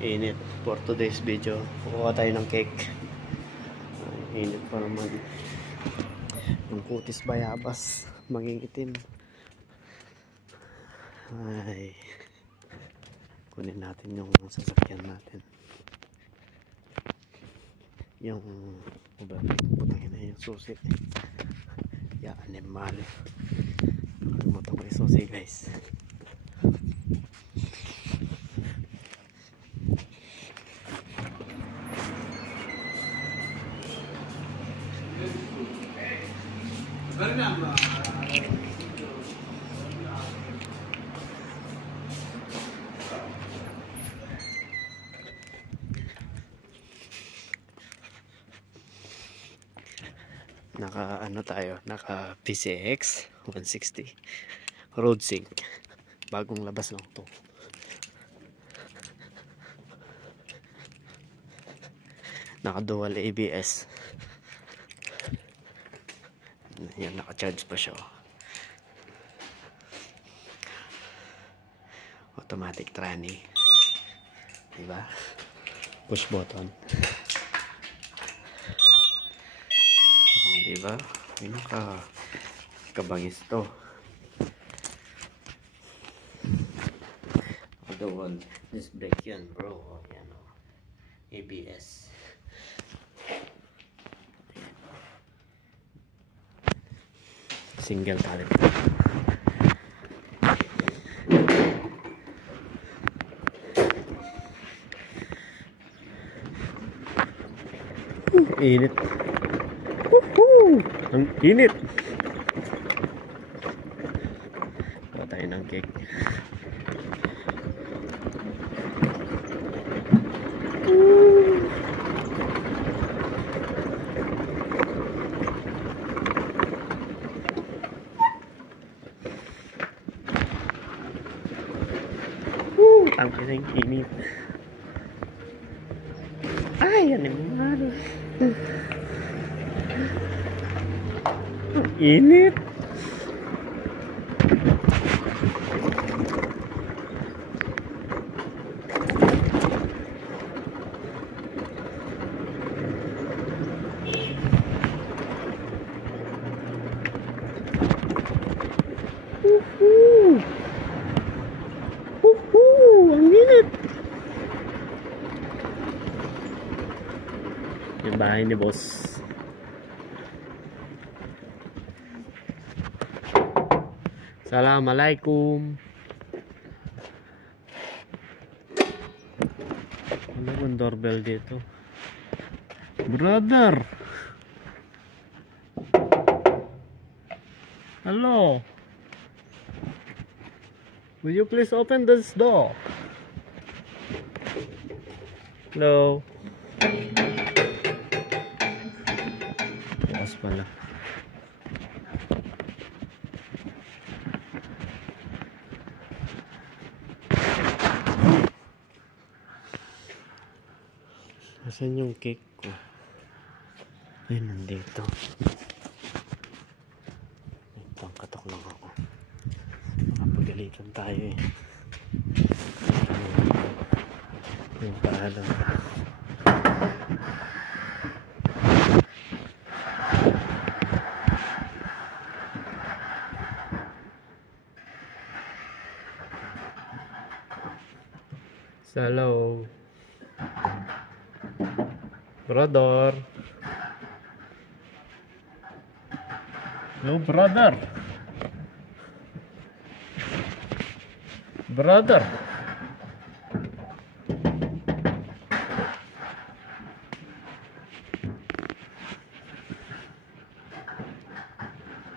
init for today's video. Kukuha tayo ng cake. Init pa naman. Yung kutis bayabas mangingitim. Ay, kunin natin yung sasakyan natin. Yung putangin na yung susi. Ya, animal. Nakalimutan ko yung susi, guys. Naka ano tayo, naka PCX 160 road sync, bagong labas lang to. Naka dual ABS. Yan, naka charge pa siya. Automatic tranny, diba? Push button. Diba? Yung kabangis to. The one, this brake yan, bro. Yan, ABS. Single caliper. Init. Ang init. Kuha tayo ng cake. Ang init. Ay, ano naman. Init. Ang init. Yung bahay ni boss. Assalamualaikum. Ano bang doorbell dito? Brother. Hello. Will you please open this door? Hello. Bukas pala. Nasaan yung cake ko? Ay, nandito. Pangkatok lang ako. Makapagalitan tayo eh. Yung paalam. Hello. Brother. Hello, brother. Brother.